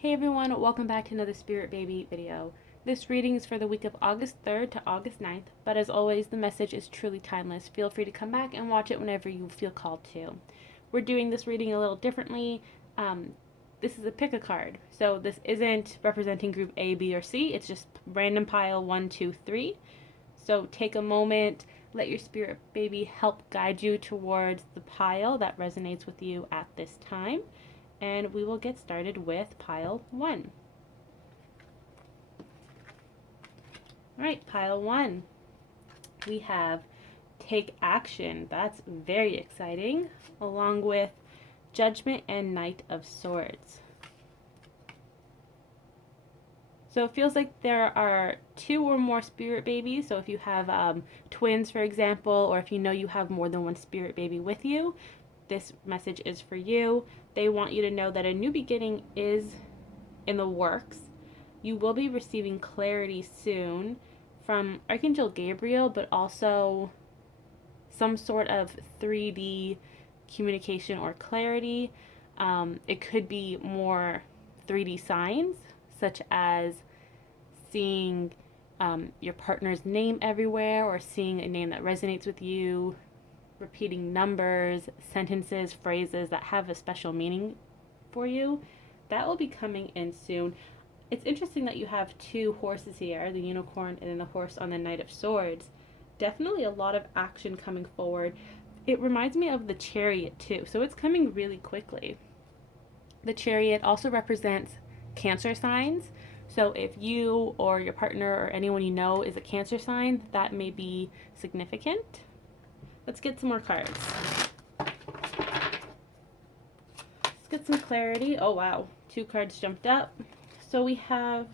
Hey everyone, welcome back to another Spirit Baby video. This reading is for the week of August 3rd to August 9th, but as always, the message is truly timeless. Feel free to come back and watch it whenever you feel called to. We're doing this reading a little differently. This is a pick a card, so this isn't representing group A, B, or C. It's just random pile 1, 2, 3. So take a moment, let your Spirit Baby help guide you towards the pile that resonates with you at this time. And we will get started with pile 1. All right, pile 1. We have take action. That's very exciting, along with judgment and Knight of Swords. So it feels like there are 2 or more spirit babies. So if you have twins, for example, or if you know you have more than one spirit baby with you, this message is for you. They want you to know that a new beginning is in the works. You will be receiving clarity soon from Archangel Gabriel, but also some sort of 3D communication or clarity. It could be more 3D signs, such as seeing your partner's name everywhere, or seeing a name that resonates with you, repeating numbers, sentences, phrases that have a special meaning for you. That will be coming in soon. It's interesting that you have 2 horses here, the unicorn and then the horse on the Knight of Swords. Definitely a lot of action coming forward. It reminds me of the Chariot too, so it's coming really quickly. The Chariot also represents Cancer signs. So if you or your partner or anyone you know is a Cancer sign, that may be significant. Let's get some more cards. Let's get some clarity. Oh wow, 2 cards jumped up. So we have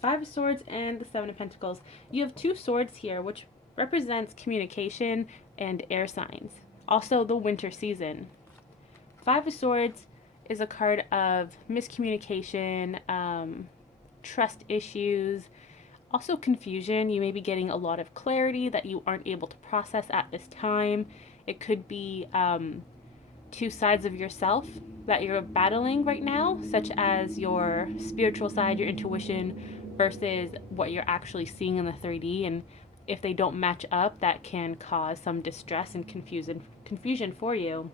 5 of Swords and the 7 of Pentacles. You have 2 swords here, which represents communication and air signs. Also the winter season. 5 of Swords is a card of miscommunication, trust issues, also confusion. You may be getting a lot of clarity that you aren't able to process at this time. It could be 2 sides of yourself that you're battling right now, such as your spiritual side, your intuition, versus what you're actually seeing in the 3D. And if they don't match up, that can cause some distress and confusion for you.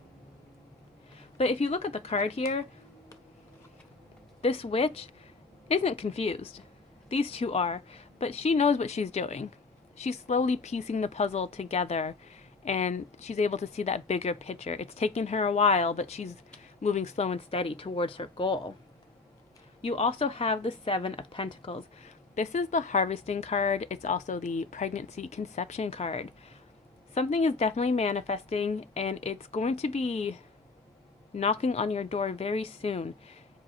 But if you look at the card here, this witch isn't confused. These 2 are. But she knows what she's doing. She's slowly piecing the puzzle together, and she's able to see that bigger picture. It's taken her a while, but she's moving slow and steady towards her goal. You also have the 7 of Pentacles. This is the harvesting card. It's also the pregnancy conception card. Something is definitely manifesting, and it's going to be knocking on your door very soon.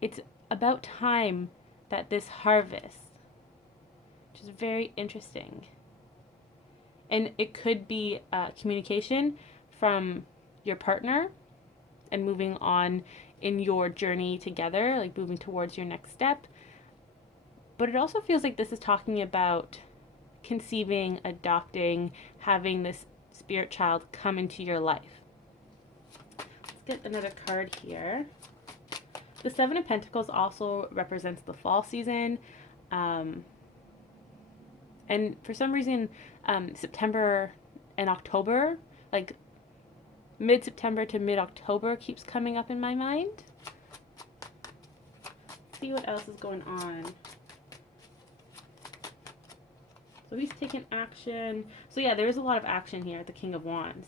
It's about time that this harvest, which is very interesting. And it could be communication from your partner and moving on in your journey together, like moving towards your next step. But it also feels like this is talking about conceiving, adopting, having this spirit child come into your life. Let's get another card here. The 7 of Pentacles also represents the fall season. And for some reason, September and October, like mid-September to mid-October, keeps coming up in my mind. Let's see what else is going on. So he's taking action. So yeah, there's a lot of action here at the King of Wands.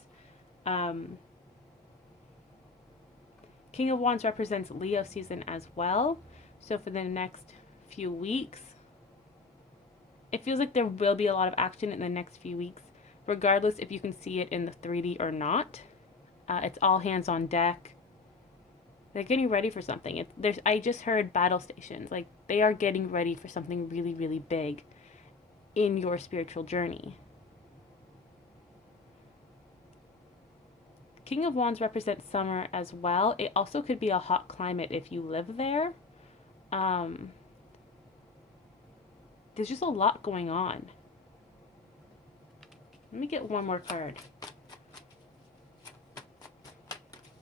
King of Wands represents Leo season as well. So for the next few weeks, it feels like there will be a lot of action in the next few weeks, regardless if you can see it in the 3D or not. It's all hands on deck. They're getting ready for something. I just heard battle stations. Like, they are getting ready for something really, really big in your spiritual journey. King of Wands represents summer as well. It also could be a hot climate if you live there. There's just a lot going on. Let me get one more card.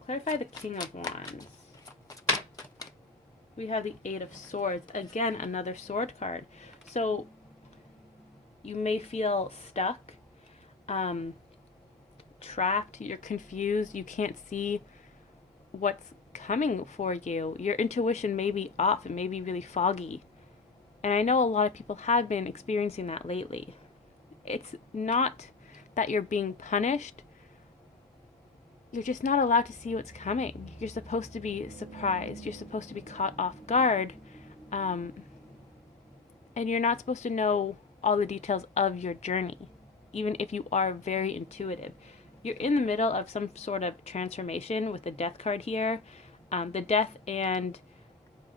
Clarify the King of Wands. We have the Eight of Swords. Again, another sword card. So you may feel stuck, um, trapped, you're confused, you can't see what's coming for you. Your intuition may be off, it may be really foggy. And I know a lot of people have been experiencing that lately. It's not that you're being punished, you're just not allowed to see what's coming. You're supposed to be surprised, you're supposed to be caught off guard, um, and you're not supposed to know all the details of your journey, even if you are very intuitive. You're in the middle of some sort of transformation with the Death card here. The Death and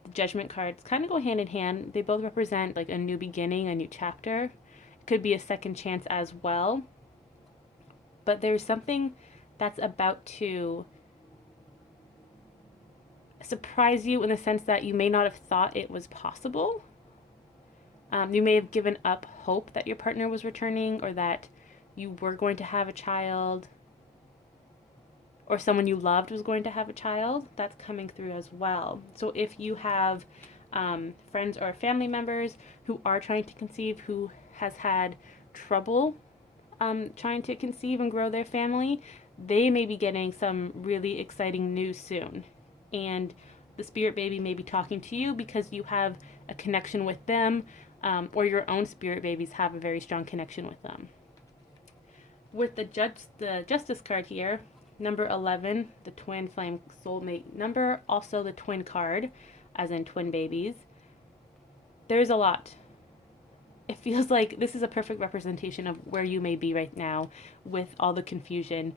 the Judgment cards kind of go hand in hand. They both represent like a new beginning, a new chapter. It could be a second chance as well. But there's something that's about to surprise you in the sense that you may not have thought it was possible. You may have given up hope that your partner was returning, or that you were going to have a child, or someone you loved was going to have a child. That's coming through as well. So if you have friends or family members who are trying to conceive, who has had trouble trying to conceive and grow their family, they may be getting some really exciting news soon. And the spirit baby may be talking to you because you have a connection with them, or your own spirit babies have a very strong connection with them. With the Justice card here, number 11, the twin flame soulmate number, also the twin card, as in twin babies. There's a lot. It feels like this is a perfect representation of where you may be right now with all the confusion.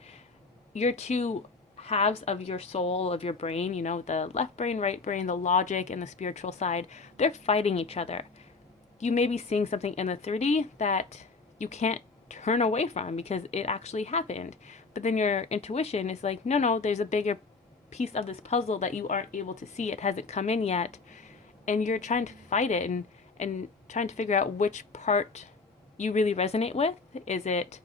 Your two halves of your soul, of your brain, you know, the left brain, right brain, the logic, and the spiritual side, they're fighting each other. You may be seeing something in the 3D that you can't turn away from because it actually happened. But then your intuition is like, no, there's a bigger piece of this puzzle that you aren't able to see. It hasn't come in yet. And you're trying to fight it and trying to figure out which part you really resonate with. Is it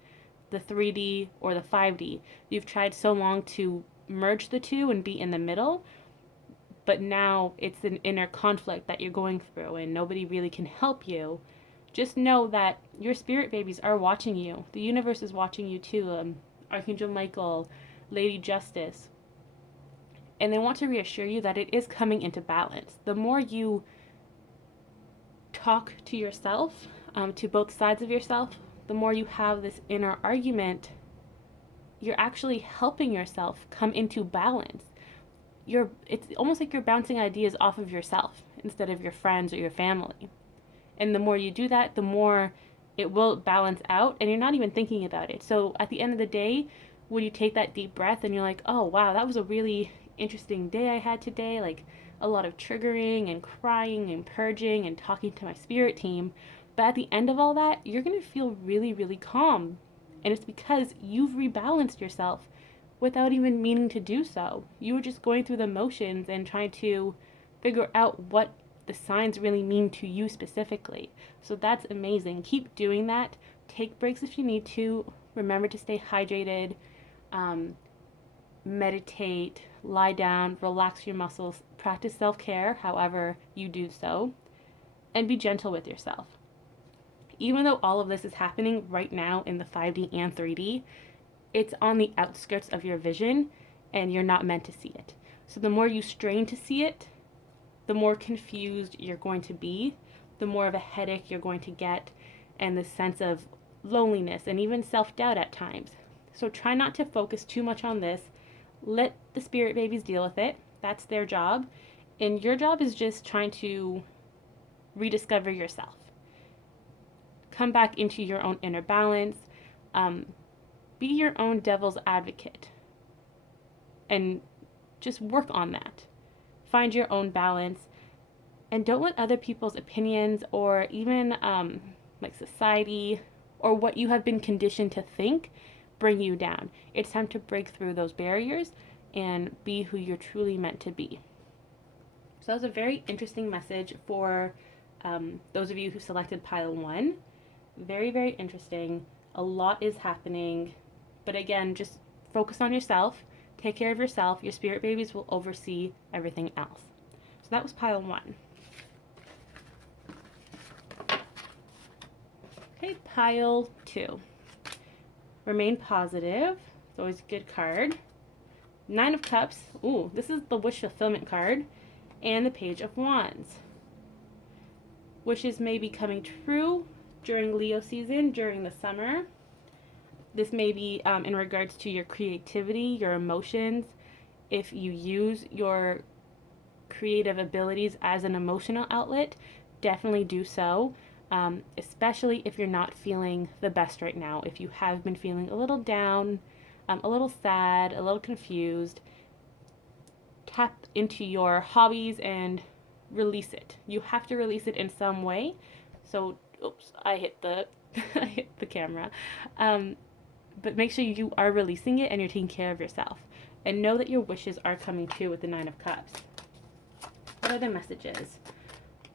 the 3D or the 5D? You've tried so long to merge the two and be in the middle, but now it's an inner conflict that you're going through and nobody really can help you. Just know that your spirit babies are watching you. The universe is watching you too. Archangel Michael, Lady Justice. And they want to reassure you that it is coming into balance. The more you talk to yourself, to both sides of yourself, the more you have this inner argument, you're actually helping yourself come into balance. It's almost like you're bouncing ideas off of yourself instead of your friends or your family. And the more you do that, the more it will balance out and you're not even thinking about it. So at the end of the day, when you take that deep breath and you're like, oh wow, that was a really interesting day I had today, like a lot of triggering and crying and purging and talking to my spirit team. But at the end of all that, you're going to feel really, really calm. And it's because you've rebalanced yourself without even meaning to do so. You were just going through the motions and trying to figure out what the signs really mean to you specifically. So that's amazing. Keep doing that. Take breaks if you need to. Remember to stay hydrated. Meditate, lie down, relax your muscles, practice self-care however you do so, and be gentle with yourself. Even though all of this is happening right now in the 5D and 3D, it's on the outskirts of your vision and you're not meant to see it. So the more you strain to see it, the more confused you're going to be, the more of a headache you're going to get, and the sense of loneliness and even self-doubt at times. So try not to focus too much on this. Let the spirit babies deal with it. That's their job. And your job is just trying to rediscover yourself. Come back into your own inner balance. Be your own devil's advocate. And just work on that. Find your own balance. And don't let other people's opinions or even like society or what you have been conditioned to think bring you down. It's time to break through those barriers and be who you're truly meant to be. So that was a very interesting message for those of you who selected pile 1. Very, very interesting. A lot is happening. But again, just focus on yourself. Take care of yourself. Your spirit babies will oversee everything else. So that was pile 1. Okay, pile 2. Remain positive. It's always a good card. 9 of Cups. Ooh, this is the wish fulfillment card. And the Page of Wands. Wishes may be coming true during Leo season, during the summer. This may be in regards to your creativity, your emotions. If you use your creative abilities as an emotional outlet, definitely do so. Especially if you're not feeling the best right now. If you have been feeling a little down, a little sad, a little confused, tap into your hobbies and release it. You have to release it in some way. So, oops, I hit the I hit the camera. But make sure you are releasing it and you're taking care of yourself. And know that your wishes are coming true with the 9 of Cups. What are the messages?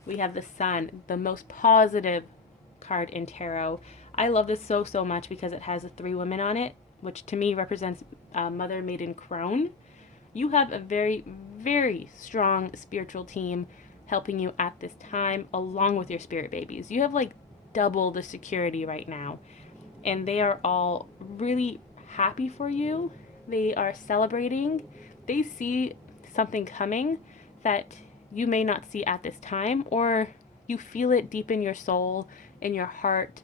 We have the Sun, the most positive card in tarot. I love this so much because it has the 3 women on it, which to me represents Mother, Maiden, Crone. You have a very, very strong spiritual team helping you at this time, along with your spirit babies. You have like double the security right now, and they are all really happy for you. They are celebrating. They see something coming that you may not see at this time, or you feel it deep in your soul, in your heart,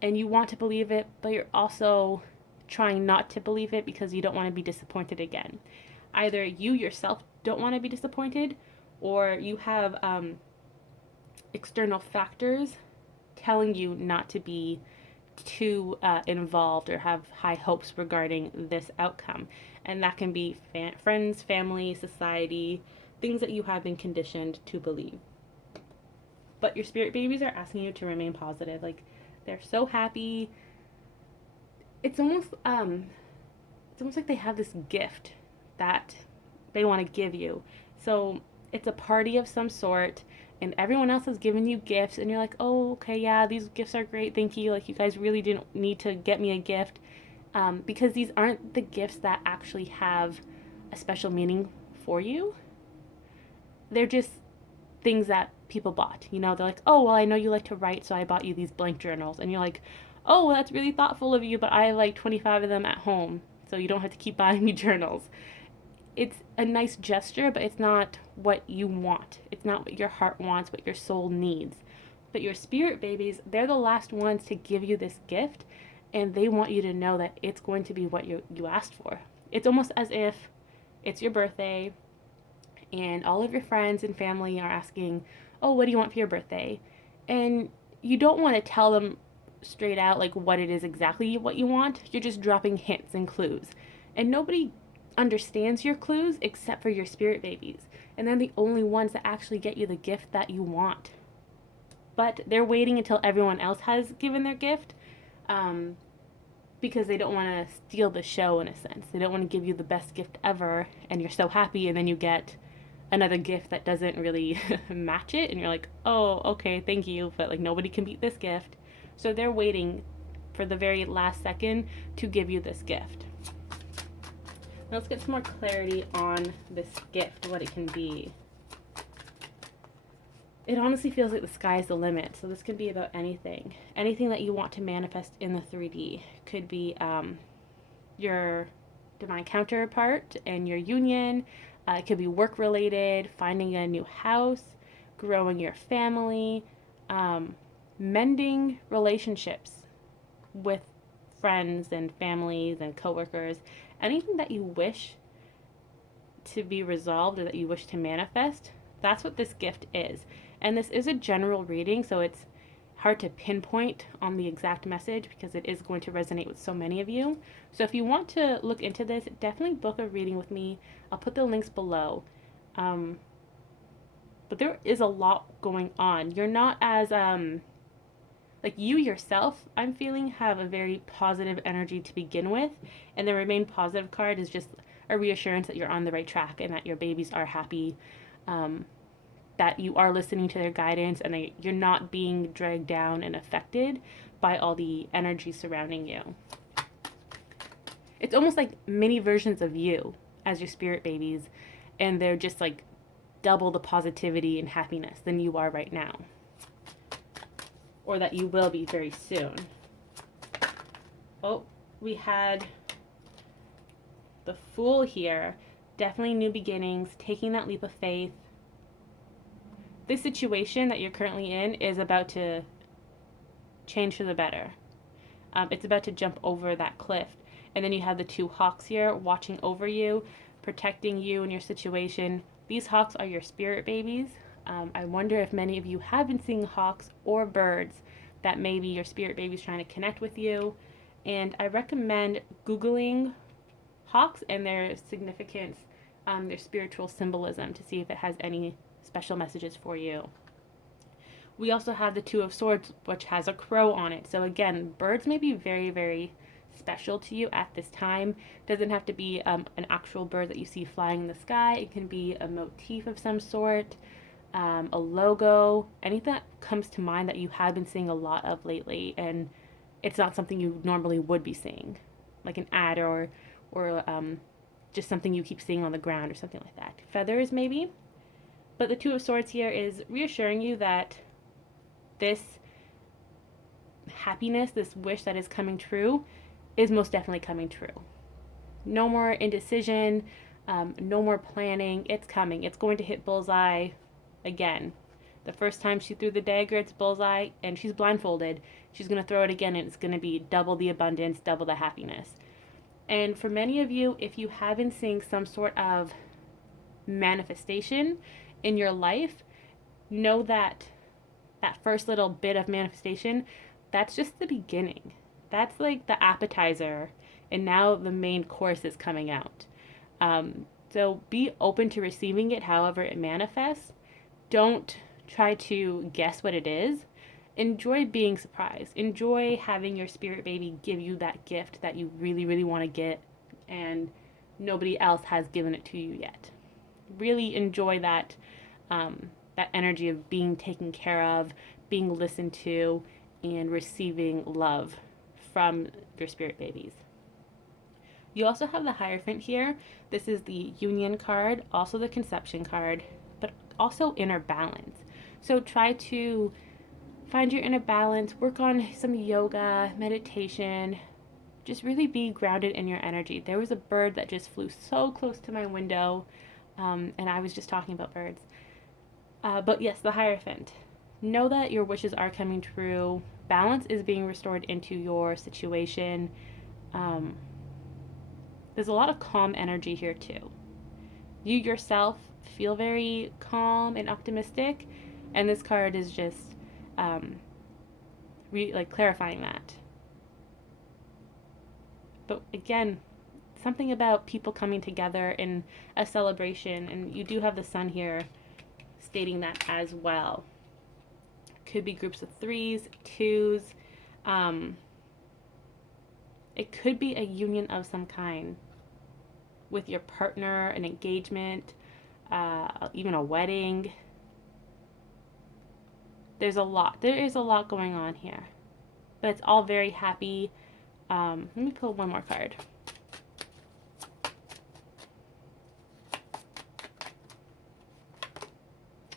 and you want to believe it, but you're also trying not to believe it because you don't want to be disappointed again. Either you yourself don't want to be disappointed, or you have external factors telling you not to be too involved or have high hopes regarding this outcome. And that can be friends, family, society, things that you have been conditioned to believe. But your spirit babies are asking you to remain positive. Like, they're so happy. It's almost like they have this gift that they want to give you. So it's a party of some sort, and everyone else has given you gifts, and you're like, oh, okay, yeah, these gifts are great, thank you. Like, you guys really didn't need to get me a gift, because these aren't the gifts that actually have a special meaning for you. They're just things that people bought. You know, they're like, oh, well, I know you like to write, so I bought you these blank journals. And you're like, oh, well, that's really thoughtful of you, but I have like 25 of them at home, so you don't have to keep buying me journals. It's a nice gesture, but it's not what you want. It's not what your heart wants, what your soul needs. But your spirit babies, they're the last ones to give you this gift, and they want you to know that it's going to be what you asked for. It's almost as if it's your birthday, and all of your friends and family are asking, oh, what do you want for your birthday? And you don't want to tell them straight out like what it is exactly what you want. You're just dropping hints and clues. And nobody understands your clues except for your spirit babies. And they're the only ones that actually get you the gift that you want. But they're waiting until everyone else has given their gift, because they don't want to steal the show in a sense. They don't want to give you the best gift ever, and you're so happy, and then you get another gift that doesn't really match it, and you're like, oh, okay, thank you, but like nobody can beat this gift. So they're waiting for the very last second to give you this gift. Now let's get some more clarity on this gift, what it can be. It honestly feels like the sky is the limit. So this could be about anything. Anything that you want to manifest in the 3D. Could be your divine counterpart and your union. It could be work related, finding a new house, growing your family, mending relationships with friends and families and coworkers. Anything that you wish to be resolved or that you wish to manifest, that's what this gift is. And this is a general reading, so it's hard to pinpoint on the exact message because it is going to resonate with so many of you. So if you want to look into this, definitely book a reading with me. I'll put the links below. But there is a lot going on. You're not as, like you yourself, I'm feeling, have a very positive energy to begin with. And the Remain Positive card is just a reassurance that you're on the right track and that your babies are happy. That you are listening to their guidance and that you're not being dragged down and affected by all the energy surrounding you. It's almost like mini versions of you as your spirit babies, and they're just like double the positivity and happiness than you are right now, or that you will be very soon. Oh, we had the Fool here. Definitely new beginnings, taking that leap of faith. This situation that you're currently in is about to change for the better. It's about to jump over that cliff. And then you have the two hawks here watching over you, protecting you and your situation. These hawks are your spirit babies. I wonder if many of you have been seeing hawks or birds that maybe your spirit babies trying to connect with you. And I recommend Googling hawks and their significance, their spiritual symbolism, to see if it has any special messages for you. We also have the Two of Swords, which has a crow on it. So again, birds may be very, very special to you at this time. Doesn't have to be an actual bird that you see flying in the sky. It can be a motif of some sort, a logo, anything that comes to mind that you have been seeing a lot of lately, and it's not something you normally would be seeing, like an ad or just something you keep seeing on the ground or something like that. Feathers maybe. But the Two of Swords here is reassuring you that this happiness, this wish that is coming true, is most definitely coming true. No more indecision, no more planning. It's coming. It's going to hit bullseye again. The first time she threw the dagger, it's bullseye, and she's blindfolded. She's going to throw it again, and it's going to be double the abundance, double the happiness. And for many of you, if you have been seeing some sort of manifestation in your life, know that that first little bit of manifestation, that's just the beginning. That's like the appetizer, and now the main course is coming out. So be open to receiving it however it manifests. Don't try to guess what it is. Enjoy being surprised. Enjoy having your spirit baby give you that gift that you really, really want to get, and nobody else has given it to you yet. Really enjoy that that energy of being taken care of, being listened to, and receiving love from your spirit babies. You also have the Hierophant here. This is the Union card, also the Conception card, but also inner balance. So try to find your inner balance, work on some yoga, meditation, just really be grounded in your energy. There was a bird that just flew so close to my window, and I was just talking about birds. But yes, the Hierophant. Know that your wishes are coming true. Balance is being restored into your situation. There's a lot of calm energy here too. You yourself feel very calm and optimistic, and this card is just clarifying that. But again, something about people coming together in a celebration, and you do have the Sun here stating that as well. Could be groups of 3s, 2s. It could be a union of some kind with your partner, an engagement, even a wedding. There is a lot going on here, but it's all very happy. Let me pull one more card.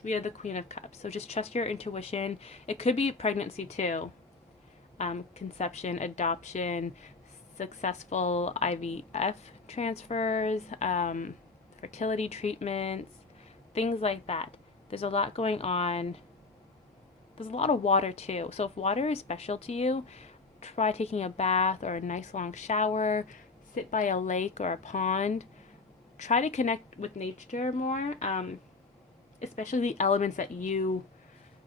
We have the Queen of Cups. So just trust your intuition. It could be pregnancy too. Conception, adoption, successful IVF transfers, fertility treatments, things like that. There's a lot going on. There's a lot of water too. So if water is special to you, try taking a bath or a nice long shower, sit by a lake or a pond. Try to connect with nature more. Especially the elements that you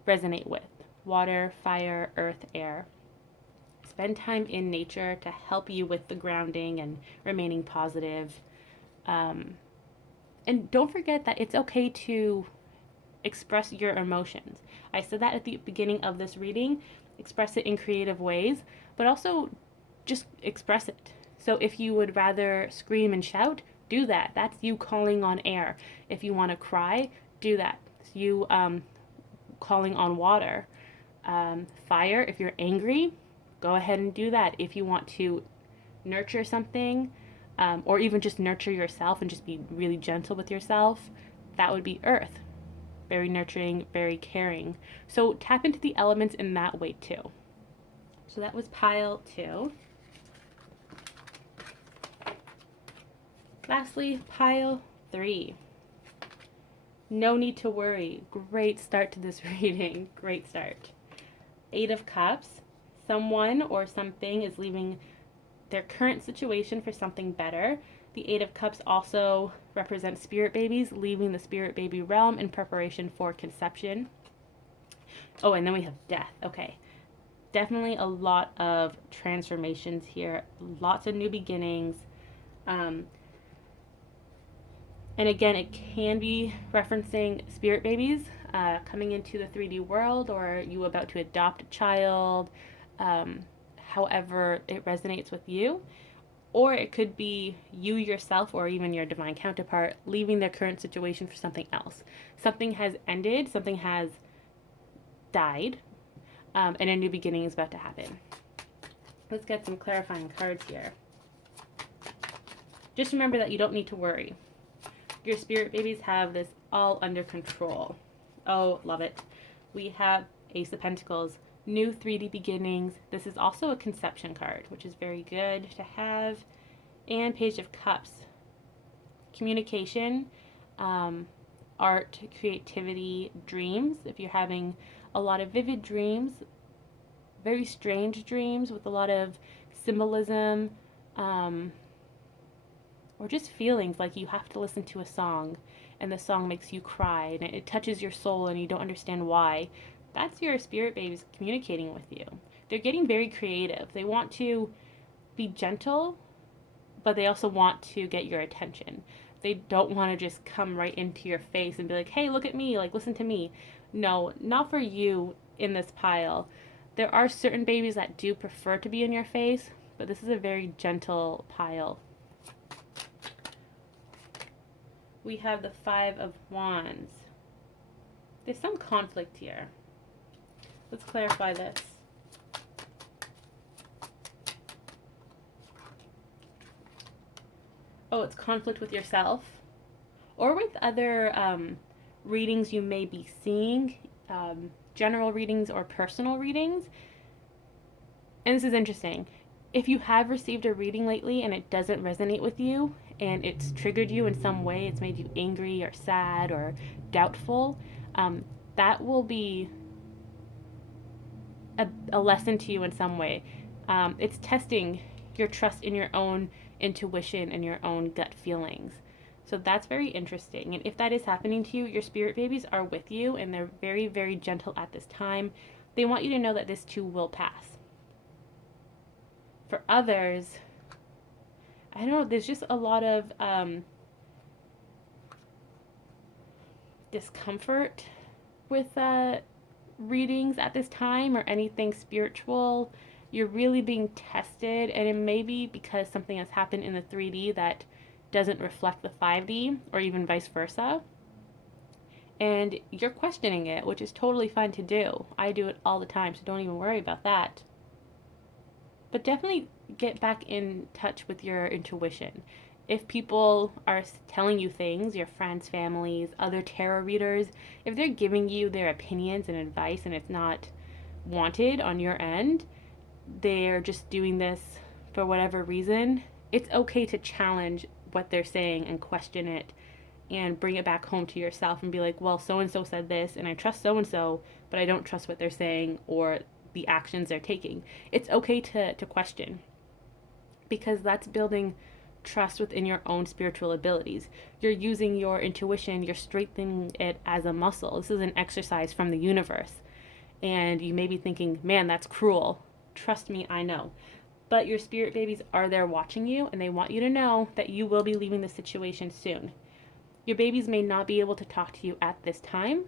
resonate with: water, fire, earth, air. Spend time in nature to help you with the grounding and remaining positive. And don't forget that it's okay to express your emotions. I said that at the beginning of this reading. Express it in creative ways, but also just express it. So if you would rather scream and shout, do that. That's you calling on air. If you want to cry, do that. It's you calling on water. Fire, if you're angry, go ahead and do that. If you want to nurture something, or even just nurture yourself and just be really gentle with yourself, that would be earth. very nurturing, very caring. So tap into the elements in that way too. So that was pile 2. Lastly, pile 3. No need to worry. Great start to this reading. Great start. 8 of Cups. Someone or something is leaving their current situation for something better. The 8 of Cups also represents spirit babies leaving the spirit baby realm in preparation for conception. Oh, and then we have death. Okay. Definitely a lot of transformations here. Lots of new beginnings. And again, it can be referencing spirit babies coming into the 3D world, or you about to adopt a child, however it resonates with you. Or it could be you yourself or even your divine counterpart leaving their current situation for something else. Something has ended, something has died, and a new beginning is about to happen. Let's get some clarifying cards here. Just remember that you don't need to worry. Your spirit babies have this all under control. Oh, love it. We have Ace of Pentacles, new 3D beginnings. This is also a conception card, which is very good to have. And Page of Cups, communication, art, creativity, dreams. If you're having a lot of vivid dreams, very strange dreams with a lot of symbolism, or just feelings like you have to listen to a song and the song makes you cry and it touches your soul and you don't understand why, that's your spirit babies communicating with you. They're getting very creative. They want to be gentle, but they also want to get your attention. They don't want to just come right into your face and be like, hey, look at me, like, listen to me. No, not for you in this pile. There are certain babies that do prefer to be in your face, but this is a very gentle pile. We have the 5 of Wands. There's some conflict here. Let's clarify this. Oh, it's conflict with yourself or with other readings you may be seeing, general readings or personal readings. And this is interesting. If you have received a reading lately and it doesn't resonate with you and it's triggered you in some way, it's made you angry or sad or doubtful, that will be a lesson to you in some way. It's testing your trust in your own intuition and your own gut feelings. So that's very interesting. And if that is happening to you, your spirit babies are with you and they're very, very gentle at this time. They want you to know that this too will pass. For others, I don't know, there's just a lot of discomfort with readings at this time or anything spiritual. You're really being tested, and it may be because something has happened in the 3D that doesn't reflect the 5D, or even vice versa. And you're questioning it, which is totally fine to do. I do it all the time, so don't even worry about that. But definitely get back in touch with your intuition. If people are telling you things, your friends, families, other tarot readers, if they're giving you their opinions and advice and it's not wanted on your end, they're just doing this for whatever reason, it's okay to challenge what they're saying and question it and bring it back home to yourself and be like, well, so-and-so said this and I trust so-and-so, but I don't trust what they're saying or the actions they're taking. It's okay to question, because that's building trust within your own spiritual abilities. You're using your intuition, you're strengthening it as a muscle. This is an exercise from the universe. And you may be thinking, man, that's cruel. Trust me, I know. But your spirit babies are there watching you, and they want you to know that you will be leaving the situation soon. Your babies may not be able to talk to you at this time,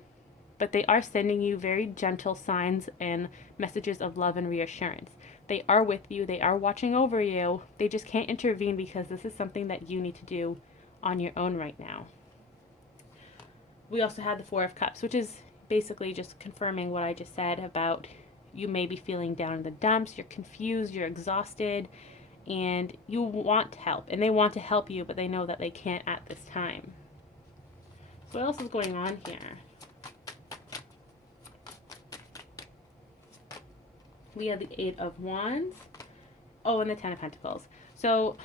but they are sending you very gentle signs and messages of love and reassurance. They are with you. They are watching over you. They just can't intervene because this is something that you need to do on your own right now. We also had the 4 of Cups, which is basically just confirming what I just said about you may be feeling down in the dumps, you're confused, you're exhausted, and you want help. And they want to help you, but they know that they can't at this time. So what else is going on here? We have the Eight of Wands. Oh, and the Ten of Pentacles. So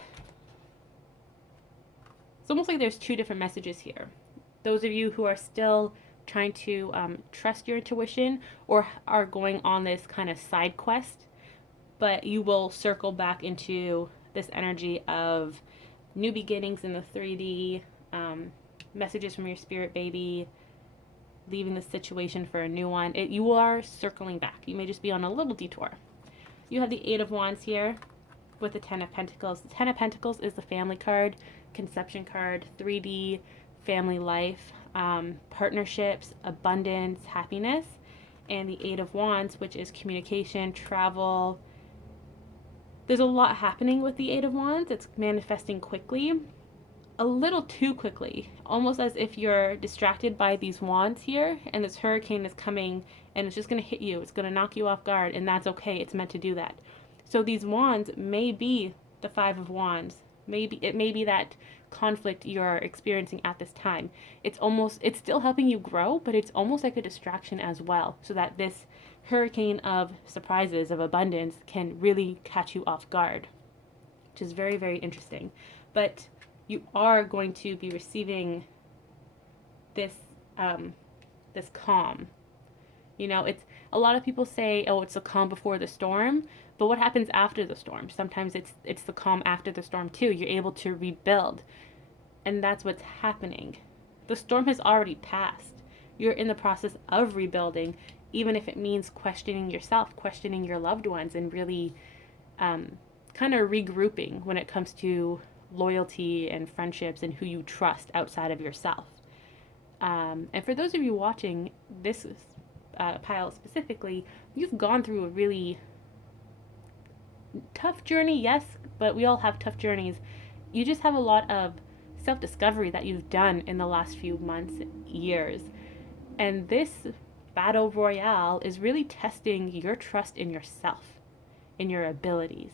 it's almost like there's two different messages here. Those of you who are still trying to trust your intuition or are going on this kind of side quest, but you will circle back into this energy of new beginnings in the 3D, messages from your spirit baby, leaving the situation for a new one. You are circling back. You may just be on a little detour. You have the Eight of Wands here with the Ten of Pentacles. The Ten of Pentacles is the family card, conception card, 3D, family life, partnerships, abundance, happiness. And the Eight of Wands, which is communication, travel. There's a lot happening with the Eight of Wands. It's manifesting quickly, a little too quickly, almost as if you're distracted by these wands here, and this hurricane is coming and it's just going to hit you. It's going to knock you off guard, and that's okay. It's meant to do that. So these wands may be the Five of Wands. Maybe it may be that conflict you're experiencing at this time. It's still helping you grow, but it's almost like a distraction as well, so that this hurricane of surprises, of abundance, can really catch you off guard, which is very, very interesting. But you are going to be receiving this this calm. You know, it's a lot of people say, oh, it's the calm before the storm, but what happens after the storm? Sometimes it's the calm after the storm too. You're able to rebuild, and that's what's happening. The storm has already passed. You're in the process of rebuilding, even if it means questioning yourself, questioning your loved ones, and really kind of regrouping when it comes to loyalty and friendships and who you trust outside of yourself. And for those of you watching this pile specifically, you've gone through a really tough journey, yes, but we all have tough journeys. You just have a lot of self-discovery that you've done in the last few months, years. And this battle royale is really testing your trust in yourself, in your abilities.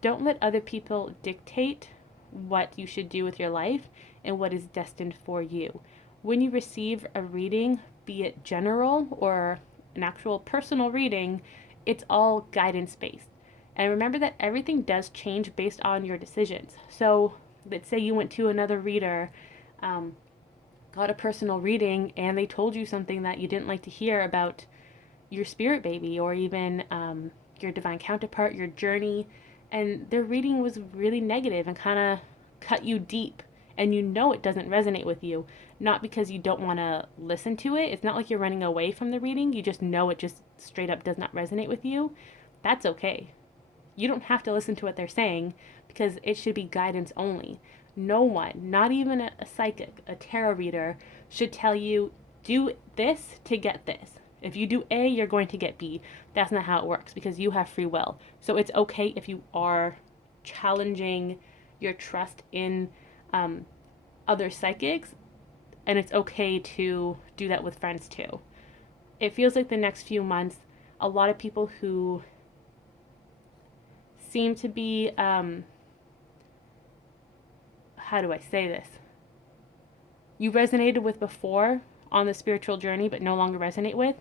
Don't let other people dictate what you should do with your life and what is destined for you. When you receive a reading, be it general or an actual personal reading, it's all guidance based. And remember that everything does change based on your decisions. So let's say you went to another reader, got a personal reading, and they told you something that you didn't like to hear about your spirit baby, or even your divine counterpart, your journey, and their reading was really negative and kind of cut you deep, and you know it doesn't resonate with you, not because you don't want to listen to it. It's not like you're running away from the reading. You just know it just straight up does not resonate with you. That's okay. You don't have to listen to what they're saying, because it should be guidance only. No one, not even a psychic, a tarot reader, should tell you, do this to get this. If you do A, you're going to get B. That's not how it works, because you have free will. So it's okay if you are challenging your trust in other psychics, and it's okay to do that with friends too. It feels like the next few months, a lot of people who seem to be, how do I say this? You resonated with before on the spiritual journey, but no longer resonate with.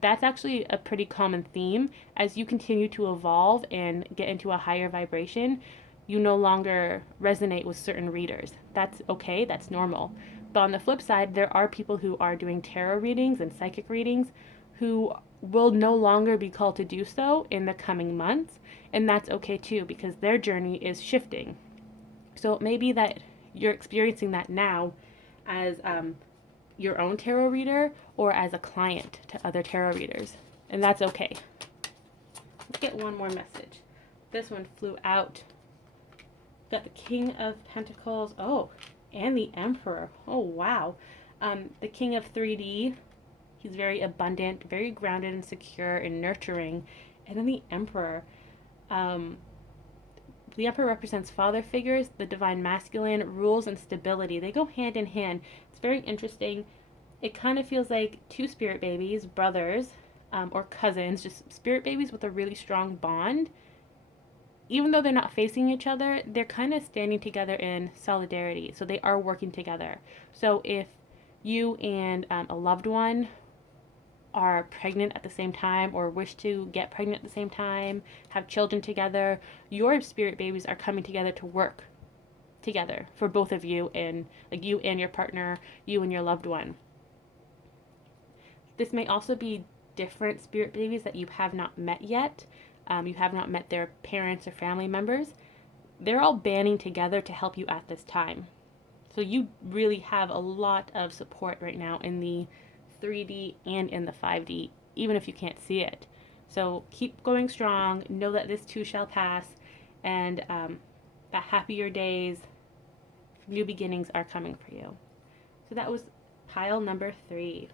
That's actually a pretty common theme. As you continue to evolve and get into a higher vibration, you no longer resonate with certain readers. That's okay, that's normal. But on the flip side, there are people who are doing tarot readings and psychic readings who will no longer be called to do so in the coming months. And that's okay too, because their journey is shifting. So it may be that you're experiencing that now as your own tarot reader or as a client to other tarot readers. And that's okay. Let's get one more message. This one flew out. Got the King of Pentacles. Oh, and the Emperor. Oh, wow. The King of 3D. He's very abundant, very grounded and secure and nurturing. And then the Emperor. The Emperor represents father figures, the divine masculine, rules, and stability. They go hand in hand. It's very interesting. It kind of feels like two spirit babies, brothers, or cousins, just spirit babies with a really strong bond. Even though they're not facing each other, they're kind of standing together in solidarity. So they are working together. So if you and a loved one are pregnant at the same time or wish to get pregnant at the same time, have children together, your spirit babies are coming together to work together for both of you, and like you and your partner, you and your loved one. This may also be different spirit babies that you have not met yet. You have not met their parents or family members. They're all banding together to help you at this time. So you really have a lot of support right now in the 3D and in the 5D, even if you can't see it. So keep going strong. Know that this too shall pass, and that happier days, new beginnings are coming for you. So that was pile number 3.